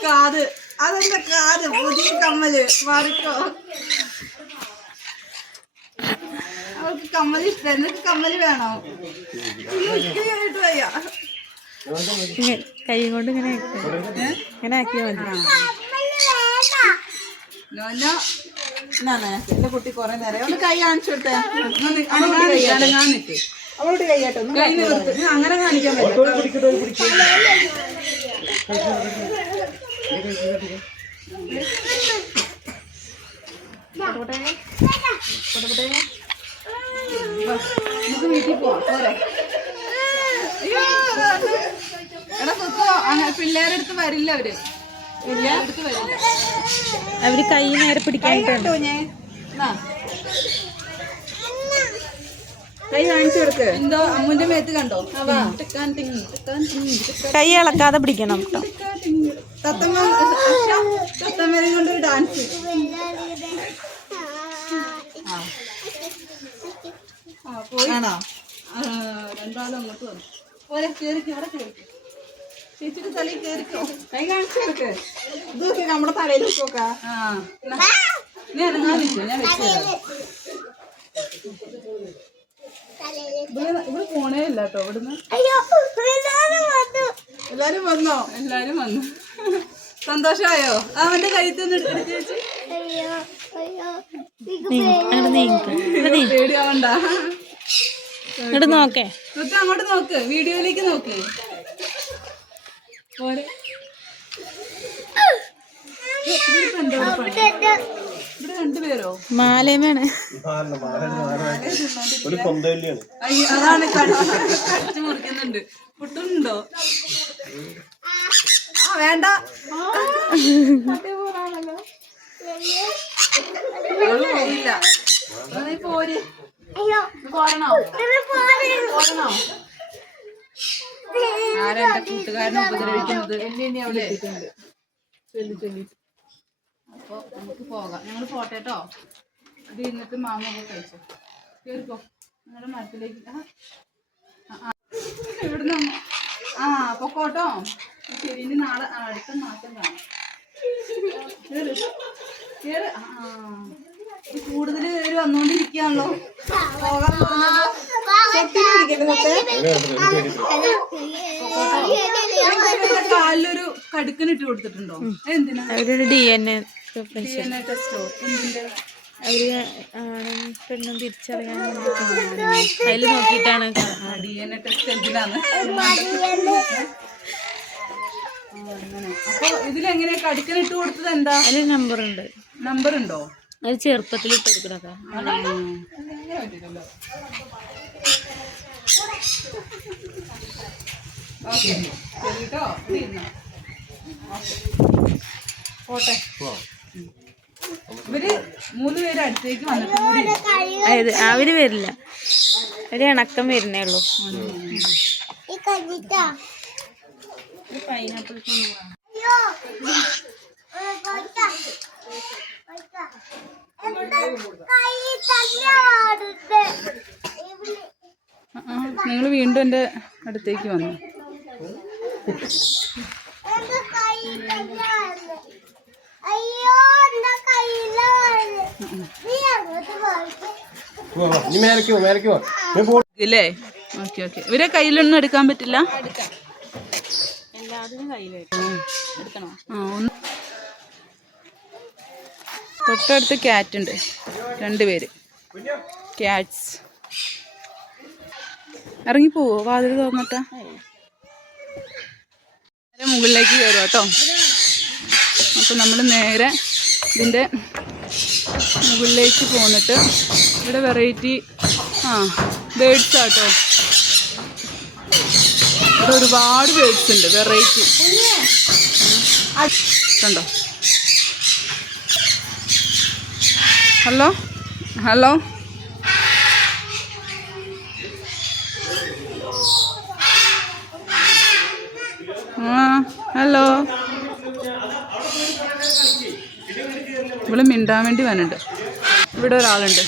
കാത്, അതെന്താ കാത്? പുതിയ കമ്മല് മാറിക്കോ. അവൾക്ക് കമ്മല് ഇഷ്ടം, എന്നിട്ട് കമ്മല് വേണോ? ഒത്തിരിയായിട്ട് വയ്യ. കൈ കൊണ്ട് ഇങ്ങനെ ഇങ്ങനെ ആക്കിയാ മതി. എന്റെ കുട്ടി കൊറേ നേരം ഒന്ന് കൈ കാണിച്ചു കൊടുത്തേ. അനങ്ങാൻ നിൽക്കേ, അവളോട് കൈ കേട്ടോ. കൈ നിർത്ത്, അങ്ങനെ കാണിക്കാൻ പറ്റും. നമുക്ക് വീട്ടിൽ പോവാം. പോരെ? എടാ സുത്തോ, പിള്ളേരുടെ അടുത്ത് വരില്ല അവര്. അടുത്ത് വരില്ല. അവര് കൈ നേരെ പിടിക്കാനിട്ടോ. കൈ കാണിച്ചു കൊടുക്ക്. എന്തോ അമ്മുന്റെ മേത്ത് കണ്ടോ? കൈ ഇളക്കാതെ പിടിക്കണം കേട്ടോ. തത്തമ്മേനെ കൊണ്ടൊരു ഡാൻസ്. ആണോ? രണ്ടാളും അങ്ങോട്ട് വന്നു. പോലെ കേറിക്കോ, അവിടെ കേറിക്കോ. ചേച്ചിയുടെ തലയിൽ കേറിക്കോ. കൈ കാണിച്ചു കൊടുക്ക്. ഇതൊക്കെ നമ്മുടെ തലയിൽ നോക്കാം. നീ ഇറങ്ങാൻ നിൽക്കോ, ഞാൻ വെച്ചുതരാം. ഇവിടെ പോണേ ഇല്ല കേട്ടോ ഇവിടുന്ന്. എല്ലാരും വന്നോ? എല്ലാരും വന്നു. സന്തോഷമായോ? അവന്റെ കഴുത്തൊന്ന് എടുത്തിട്ട് ചേച്ചി. പേടിയാവണ്ട. ഇങ്ങോട്ട് നോക്കേ, അങ്ങോട്ട് നോക്ക്, വീഡിയോയിലേക്ക് നോക്ക്. ഇവിടെ രണ്ടുപേരോ? മാലേമാണ്. അതാണ് കടിച്ചു മുറിക്കുന്നുണ്ട്. പുട്ടുണ്ടോ? വേണ്ട. പോയില്ല. പോര്. പോരണോ? പോരണോ? ആരാ എന്റെ കൂട്ടുകാരനെ ഉപദ്രവിക്കുന്നത്? എന്നെ അവിടെ എത്തിയിട്ടുണ്ട്. അപ്പൊ നമുക്ക് പോകാം. ഞങ്ങൾ പോട്ടെ കേട്ടോ. അത് ഇരുന്നിട്ട് മാമൊക്കെ കഴിച്ചോ. കേറിക്കോ നിങ്ങളുടെ മരത്തിലേക്ക്. ഇവിടുന്ന് പൊക്കോട്ടോ. ശരി, ഇനി നാളെ അടുത്ത മാസം കാണാം. കേറ്. കൂടുതൽ പേര് വന്നോണ്ടിരിക്കുകയാണല്ലോ. പോകാൻ കാലിലൊരു കടുക്കനിട്ട് കൊടുത്തിട്ടുണ്ടോ? എന്തിനാ? അവരുടെ DNA ടെസ്റ്റോ? എന്തിന്റെ? അവര് ആണും പെണ്ണും തിരിച്ചറിയാൻ അതില് നോക്കിയിട്ടാണ്. DNA ടെസ്റ്റ് എന്തിനാണ്? അപ്പൊ ഇതിലെങ്ങനെയാ കടുക്കനിട്ട് കൊടുത്തത്? എന്താ അതില് നമ്പറുണ്ട്. നമ്പർ ഉണ്ടോ? അത് ചെറുപ്പത്തിൽ ഇട്ട് കൊടുക്കണതാ. ഇവര് 3 പേര് അടുത്തേക്ക് വന്നിട്ട് കൂടി അവര് വരില്ല, ഒരു ഇണക്കം വരുന്നേ ഉള്ളൂ. പൈനാപ്പിൾ നിങ്ങൾ വീണ്ടും എൻ്റെ അടുത്തേക്ക് വന്നു. ഇല്ലേ? Okay okay. ഇവരെ കയ്യിലൊന്നും എടുക്കാൻ പറ്റില്ല. എല്ലാത്തിനും കയ്യിൽ എടുക്കണോ? ഒന്ന് തൊട്ടടുത്ത് ക്യാറ്റ് ഉണ്ട്, 2 പേര് ക്യാറ്റ്സ്. ഇറങ്ങിപ്പോവോ? വാതിൽ തുറന്നിട്ടാ മുകളിലേക്ക് കയറുക കേട്ടോ. അപ്പം നമ്മൾ നേരെ ഇതിൻ്റെ മുകളിലേക്ക് പോന്നിട്ട് ഇവിടെ വെറൈറ്റി ബേഡ്സ് ആട്ടോ. ഇവിടെ ഒരുപാട് ബേഡ്സ് ഉണ്ട്, വെറൈറ്റി. കണ്ടോ? Hello hello hello. ഇവിടെ മിണ്ടാൻ വേണ്ടി വന്നിട്ടുണ്ട്. ഇവിടെ ഒരാളുണ്ട്.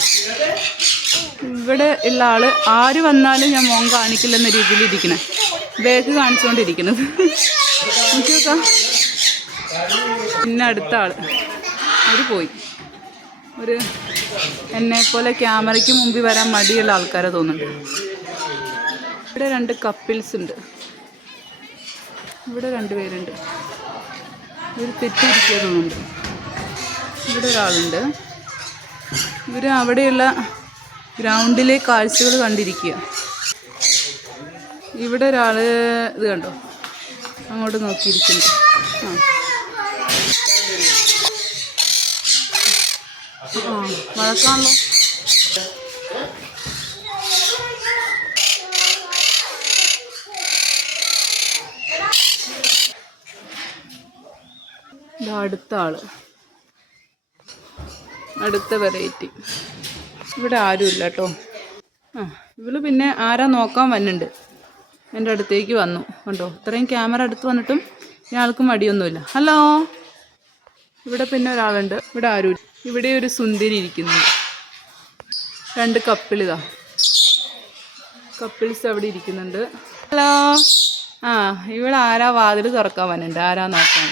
ഇവിടെ ഉള്ള ആള് ആര് വന്നാലും ഞാൻ മോൻ കാണിക്കില്ലെന്ന രീതിയിൽ ഇരിക്കണേ, ബേക്ക് കാണിച്ചുകൊണ്ടിരിക്കുന്നത്. നോക്കി നോക്കാം. പിന്നെ അടുത്ത ആള് അവർ പോയി. ഒരു എന്നെപ്പോലെ ക്യാമറയ്ക്ക് മുമ്പിൽ വരാൻ മടിയുള്ള ആൾക്കാരെ തോന്നുന്നുണ്ട്. ഇവിടെ 2 കപ്പിൾസ് ഉണ്ട്. ഇവിടെ 2 പേരുണ്ട്. ഇവർ തെറ്റിയിരിക്കുക തോന്നുന്നുണ്ട്. ഇവിടെ ഒരാളുണ്ട്. ഇവർ അവിടെയുള്ള ഗ്രൗണ്ടിലെ കാഴ്ചകൾ കണ്ടിരിക്കുക. ഇവിടെ ഒരാൾ ഇത് കണ്ടോ, അങ്ങോട്ട് നോക്കിയിരിക്കുന്നു. മഴക്കാണല്ലോ. അടുത്ത ആള്, അടുത്ത വെറൈറ്റി. ഇവിടെ ആരുമില്ല കേട്ടോ. ഇവള് പിന്നെ ആരാ നോക്കാൻ വന്നിട്ടുണ്ട്, എൻ്റെ അടുത്തേക്ക് വന്നു. കണ്ടോ, ഇത്രയും ക്യാമറ അടുത്ത് വന്നിട്ടും ഇയാൾക്ക് മടിയൊന്നുമില്ല. ഹലോ. ഇവിടെ പിന്നെ ഒരാളുണ്ട്. ഇവിടെ ആരുമില്ല. ഇവിടെ ഒരു സുന്ദരി ഇരിക്കുന്നുണ്ട്. 2 കപ്പിളിതാ, കപ്പിൾസ് അവിടെ ഇരിക്കുന്നുണ്ട്. ഹലോ. ഇവിടെ ആരാ വാതിൽ തുറക്കാൻ വന്നിട്ടുണ്ട്, ആരാ നോക്കാൻ.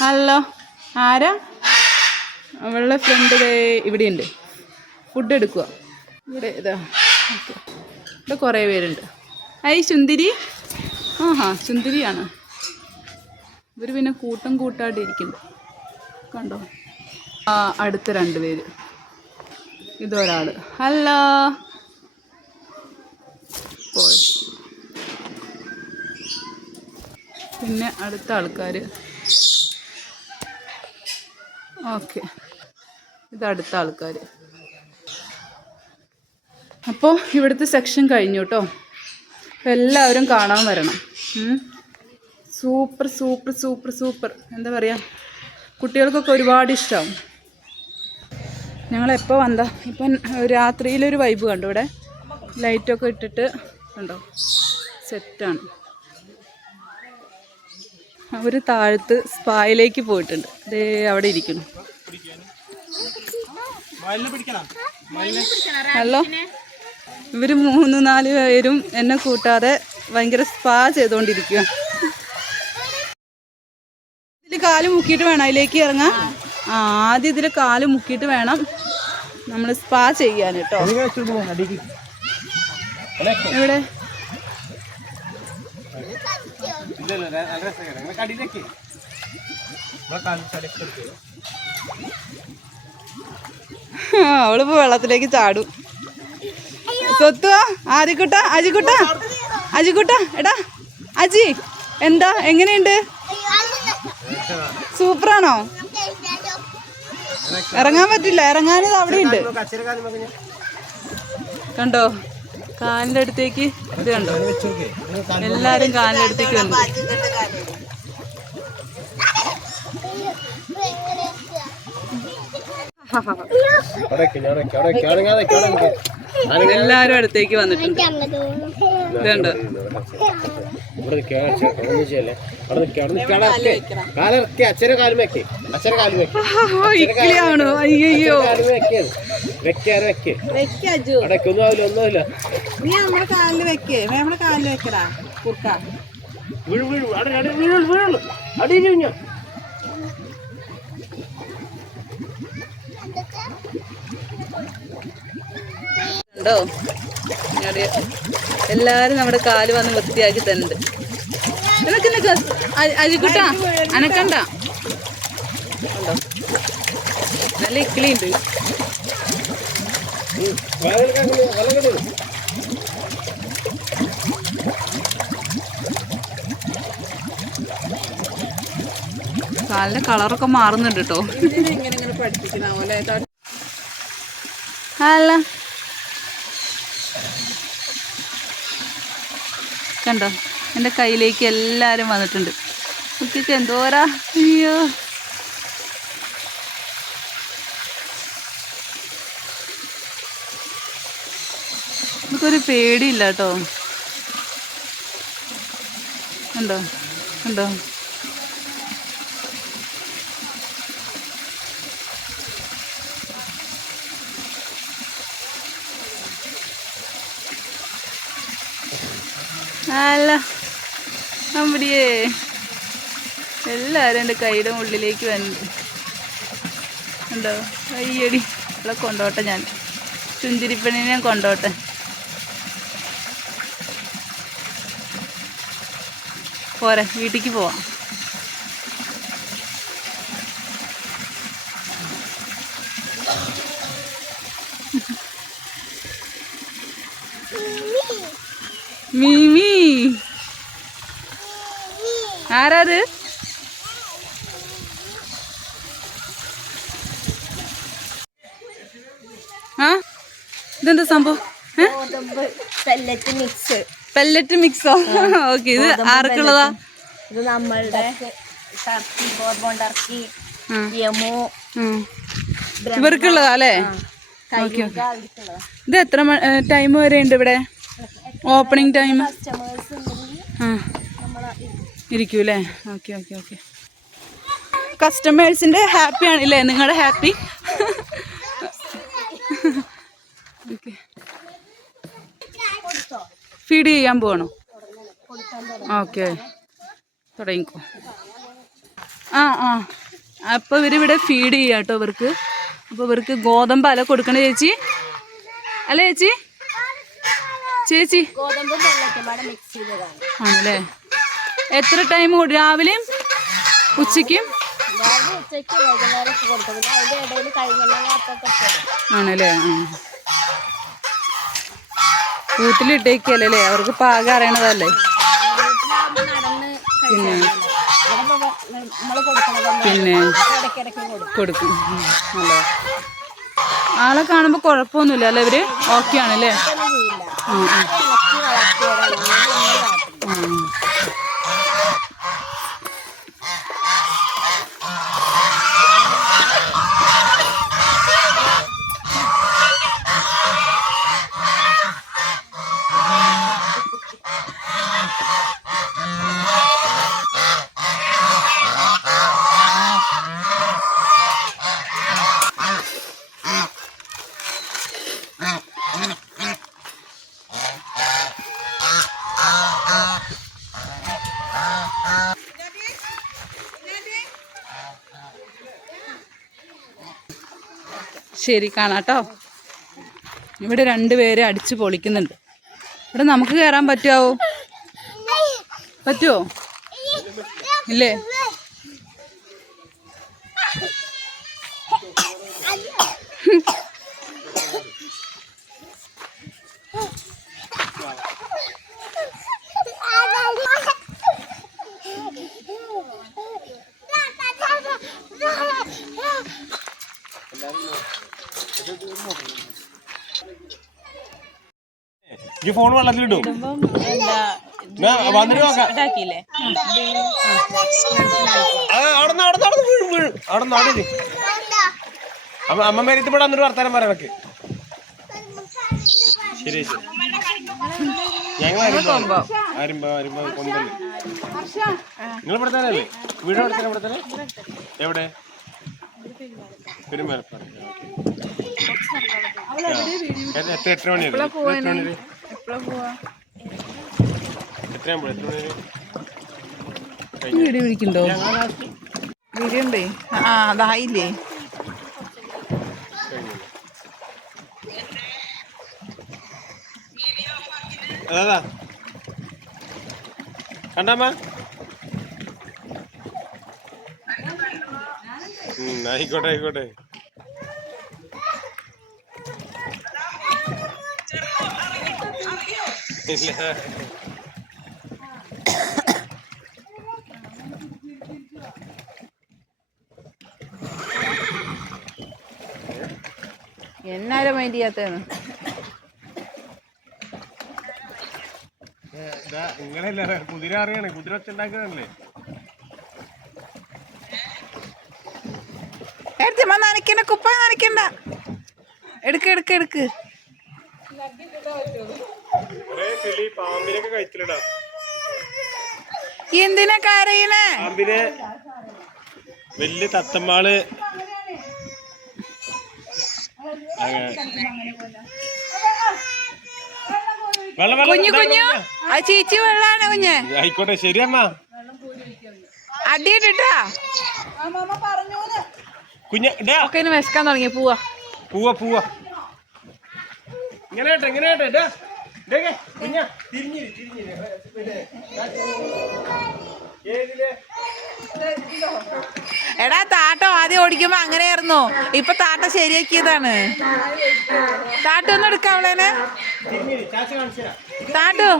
ഹലോ. ആരാ? അവളുടെ ഫ്രണ്ട് ഇവിടെയുണ്ട്, ഫുഡ് എടുക്കുക. ഇവിടെ ഇതാ. ഓക്കെ, ഇവിടെ കുറേ പേരുണ്ട്. സുന്ദരി. സുന്ദരിയാണ്. ഇവർ പിന്നെ കൂട്ടായിട്ട് ഇരിക്കുന്നുണ്ട്. കണ്ടോ? അടുത്ത 2 പേര്. ഇതൊരാൾ. ഹലോ. പോയി. പിന്നെ അടുത്ത ആൾക്കാർ. ഓക്കെ, ഇതടുത്ത ആൾക്കാർ. അപ്പോൾ ഇവിടുത്തെ സെക്ഷൻ കഴിഞ്ഞു കേട്ടോ. എല്ലാവരും കാണാൻ വരണം. Super super super super. എന്താ പറയുക, കുട്ടികൾക്കൊക്കെ ഒരുപാട് ഇഷ്ടമാവും. ഞങ്ങളെപ്പോൾ വന്നാ ഇപ്പം രാത്രിയിലൊരു വൈബ് കണ്ടു. ഇവിടെ ലൈറ്റൊക്കെ ഇട്ടിട്ട് കണ്ടോ, സെറ്റാണ്. അവർ താഴത്ത് സ്പായിലേക്ക് പോയിട്ടുണ്ട്. ദേ അവിടെ ഇരിക്കുന്നു. ഹലോ. ഇവർ 3-4 പേരും എന്നെ കൂട്ടാതെ ഭയങ്കര സ്പാ ചെയ്തുകൊണ്ടിരിക്കുക. ഇതിൽ കാല് മുക്കിയിട്ട് വേണം അതിലേക്ക് ഇറങ്ങാൻ. ആദ്യം ഇതിൽ കാല് മുക്കിയിട്ട് വേണം നമ്മൾ സ്പാ ചെയ്യാൻ കേട്ടോ. എവിടെ? അവളിപ്പോ വെള്ളത്തിലേക്ക് ചാടും. സ്വത്തുവാ. അജിക്കുട്ട എടാ അജി, എന്താ, എങ്ങനെയുണ്ട്? സൂപ്പറാണോ? ഇറങ്ങാൻ പറ്റില്ല, ഇറങ്ങാനത് അവിടെ ഉണ്ട്. കണ്ടോ കാലിൻ്റെ അടുത്തേക്ക്? ഇത് കണ്ടോ, എല്ലാരും കാലിൻ്റെ അടുത്തേക്ക് വന്നു. എല്ലാരും അടുത്തേക്ക് വന്നിട്ടുണ്ട്. ഇതുണ്ട്. ഇക്കിളിയാണോ? അയ്യോ, ഒന്നുമില്ല. നീ നമ്മളെ കാലിൽ വെക്കേ, നമ്മളെ കാലിൽ വെക്കടാ കുർക്ക. കേട്ടോ. എല്ലാരും നമ്മുടെ കാല് വന്ന് വൃത്തിയാക്കി തരുന്നുണ്ട്. നിനക്ക് നിനക്ക് അജിക്കുട്ടാ അനക്കണ്ട ഉണ്ടോ, നല്ല ഇക്കിളിയുണ്ട്. കാലിന്റെ കളറൊക്കെ മാറുന്നുണ്ട് കേട്ടോ. അല്ല കണ്ടോ, എൻ്റെ കയ്യിലേക്ക് എല്ലാവരും വന്നിട്ടുണ്ട്. കുട്ടിക്ക് എന്തോരാ, അയ്യോ നമുക്കൊരു പേടിയില്ല കേട്ടോ. കണ്ടോ കണ്ടോ, അല്ല അമ്പടിയേ എല്ലാവരും എൻ്റെ കൈയുടെ ഉള്ളിലേക്ക് വന്നു. ഉണ്ടോ, അയ്യടി ഇവിടെ കൊണ്ടോട്ടെ, ഞാൻ ചുന്തിരിപ്പണിനെ കൊണ്ടോട്ടെ. പോരെ, വീട്ടിലേക്ക് പോവാം. മീമി ആരാത്? ആ ഇതെന്താ സംഭവം? പെല്ലറ്റ് മിക്സോ? ഓക്കെ, ഇത് ആർക്കുള്ളതാ? ഇത് നമ്മളുടെ ടർക്കി, ബോർബോൺ ടർക്കി, യമോ ഇവർക്കുള്ളതാ അല്ലേ? Okay okay. ഇത് എത്ര ടൈം വരെ ഉണ്ട് ഇവിടെ ഓപ്പണിംഗ് ടൈം? ആ ഇരിക്കൂല്ലേ? Okay okay okay. കസ്റ്റമേഴ്സിൻ്റെ ഹാപ്പി ആണല്ലേ നിങ്ങളുടെ ഹാപ്പി? ഓക്കെ, ഫീഡ് ചെയ്യാൻ പോകണോ? ഓക്കെ, തുടങ്ങിക്കോ. ആ ആ അപ്പോൾ ഇവരിവിടെ ഫീഡ് ചെയ്യാം കേട്ടോ ഇവർക്ക്. അപ്പോൾ ഇവർക്ക് ഗോതമ്പ് അല കൊടുക്കണേ ചേച്ചി, അല്ലേ ചേച്ചി? ചേച്ചി ആണല്ലേ? എത്ര ടൈം? രാവിലെയും ഉച്ചയ്ക്കും ആണല്ലേ? ആ കൂട്ടിലിട്ടേക്കല്ലേ, അവർക്ക് പാകം അറിയണതല്ലേ. പിന്നെ പിന്നെ കൊടുക്കും. അല്ലേ, ആളെ കാണുമ്പോൾ കുഴപ്പമൊന്നുമില്ല അല്ലേ? ഇവര് ഓക്കെ ആണല്ലേ? ആ ആ ശരി, കാണാട്ടോ. ഇവിടെ രണ്ടുപേരെ അടിച്ച് പൊളിക്കുന്നുണ്ട്. ഇവിടെ നമുക്ക് കയറാൻ പറ്റുമോ? പറ്റുമോ? ഇല്ലേ? ഈ ഫോൺ വെള്ളത്തിലിടും വന്നിട്ട് നോക്കാം. അമ്മമ്മേരത്ത് ഇവിടെ വന്നിട്ട് വർത്താനം പറയാനൊക്കെ. ശരി ശരി, ഞങ്ങൾ അരുമ്പോ കൊമ്പല്ലേ. നിങ്ങൾ ഇവിടെ തന്നെ അല്ലേ? വീട് ഇവിടെ തന്നെ? ഇവിടെ തന്നെ? എവിടെ? പെരുമാലപ്പാട്. എത്ര മണി? വീഡിയോ വിളിക്കണ്ടോ? വീഡിയോ ഉണ്ടേ. ആ അതായില്ലേ? അതാ കണ്ടാമ്മ. ആയിക്കോട്ടെ ആയിക്കോട്ടെ. ഇല്ല എന്നാലും മൈൻഡ് ചെയ്യാത്തതെന്ന്. നിങ്ങളല്ല കുതിര അറിയണേ, കുതിര വെച്ചുണ്ടാക്കുന്നല്ലേ. നനയ്ക്കണ്ട, കുപ്പായ നനയ്ക്കണ്ട. എടുക്ക് എടുക്ക് എടുക്ക്. പാമ്പിനൊക്കെ കഴിച്ചില്ലടാ. എന്തിനാ കരയണേ? പാമ്പിനെ വലിയ തത്തമ്മാള് കുഞ്ഞു കുഞ്ഞു അത് ചീച്ചി വെള്ളാണ് കുഞ്ഞ്. ആയിക്കോട്ടെ ശരിയമ്മ. അടിയിട്ടാ കുഞ്ഞ് ഒക്കെ വിശക്കാൻ തുടങ്ങി. പോവാ പോവാ പോവാ. ഇങ്ങനെ ഇങ്ങനെ കുഞ്ഞ തിരിഞ്ഞിരി തിരിഞ്ഞിരി. എടാ താട്ടോ ആദ്യം ഓടിക്കുമ്പോ അങ്ങനെയായിരുന്നു, ഇപ്പൊ താട്ട ശരിയാക്കിയതാണ്. താട്ടോ ഒന്ന് എടുക്കാവളേനെ. താട്ടോ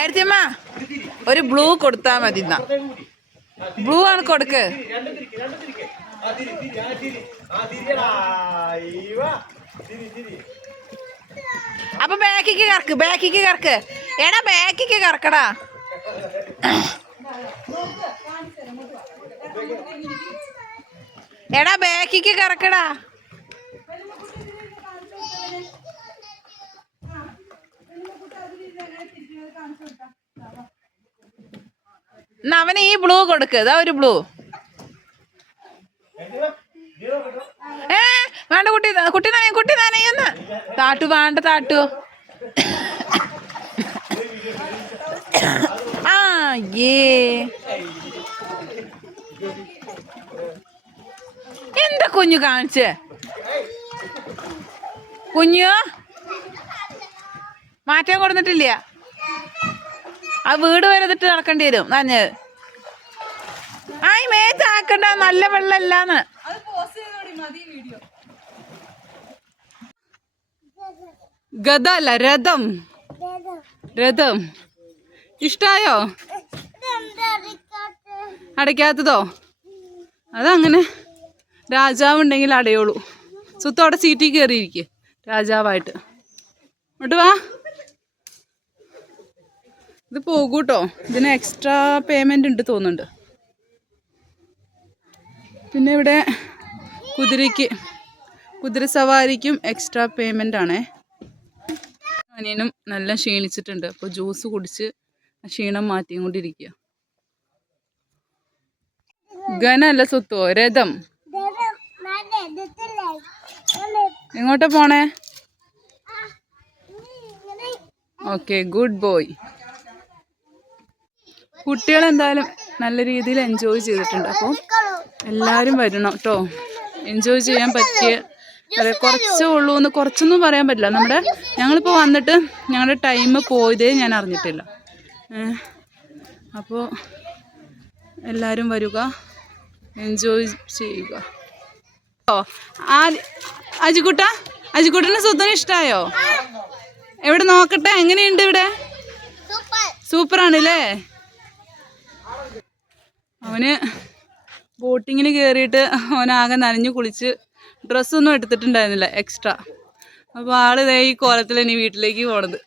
ഏടത്തിയമ്മ ഒരു ബ്ലൂ കൊടുത്താ മതി. ബ്ലൂ ആണ് കൊടുക്ക്. അപ്പൊ ബാക്കിക്ക് കറക്ക്, ബാക്കിക്ക് കറക്ക്. എടാ ബാക്കിക്ക് കറക്കടാ. എടാ ബാക്കിക്ക് കറക്കടാ. അവന് ഈ ബ്ലൂ കൊടുക്ക്. ഇതാ ഒരു ബ്ലൂ. വേണ്ട കുട്ടി, കുട്ടി നനയും, കുട്ടി നനയൊന്ന്. താട്ടു വേണ്ട താട്ടു. ആ എന്താ കുഞ്ഞു കാണിച്ചേ? കുഞ്ഞു മാറ്റാൻ കൊടുത്തിട്ടില്ല. ആ വീട് വരതിട്ട് നടക്കേണ്ടി വരും നഞ്ഞത്. ആയി മേച്ചാക്കണ്ട, നല്ല വെള്ളമല്ലാന്ന്. ഗദ അല്ല രഥം. രഥം ഇഷ്ടായോ? അടയ്ക്കാത്തതോ? അതങ്ങനെ രാജാവുണ്ടെങ്കിൽ അടയോളൂ. സുത്തോടെ സീറ്റിൽ കയറിയിരിക്കെ രാജാവായിട്ട്. ഇങ്ങോട്ട് വാ. ഇത് പോകൂട്ടോ. ഇതിന് എക്സ്ട്രാ പേയ്മെന്റ് ഉണ്ട് തോന്നുന്നുണ്ട്. പിന്നെ ഇവിടെ കുതിര സവാരിക്കും എക്സ്ട്രാ പേയ്മെന്റ് ആണേ. അനിയനും നല്ല ക്ഷീണിച്ചിട്ടുണ്ട്. അപ്പോൾ ജ്യൂസ് കുടിച്ച് ക്ഷീണം മാറ്റിയും കൊണ്ടിരിക്കുക. ഗനല്ല സുത്തോ, രഥം. എങ്ങോട്ടാ പോണേ? Okay, good boy. കുട്ടികളെന്തായാലും നല്ല രീതിയിൽ എൻജോയ് ചെയ്തിട്ടുണ്ട്. അപ്പോൾ എല്ലാവരും വരണം കേട്ടോ. എൻജോയ് ചെയ്യാൻ പറ്റിയ കുറച്ചേ ഉള്ളൂ എന്ന് കുറച്ചൊന്നും പറയാൻ പറ്റില്ല. ഞങ്ങളിപ്പോൾ വന്നിട്ട് ഞങ്ങളുടെ ടൈം പോയതേ ഞാൻ അറിഞ്ഞിട്ടില്ല. അപ്പോൾ എല്ലാവരും വരിക, എൻജോയ് ചെയ്യുക. അജിക്കുട്ടന് സുത്തന് ഇഷ്ടമായോ? എവിടെ നോക്കട്ടെ, എങ്ങനെയുണ്ട് ഇവിടെ? സൂപ്പറാണല്ലേ. അവന് ബോട്ടിങ്ങിന് കയറിയിട്ട് അവനാകെ നനഞ്ഞു കുളിച്ച് ഡ്രസ്സൊന്നും എടുത്തിട്ടുണ്ടായിരുന്നില്ല എക്സ്ട്രാ. അപ്പോൾ ആള് ഇതേ ഈ കോലത്തിൽ ഇനി വീട്ടിലേക്ക് പോണത്.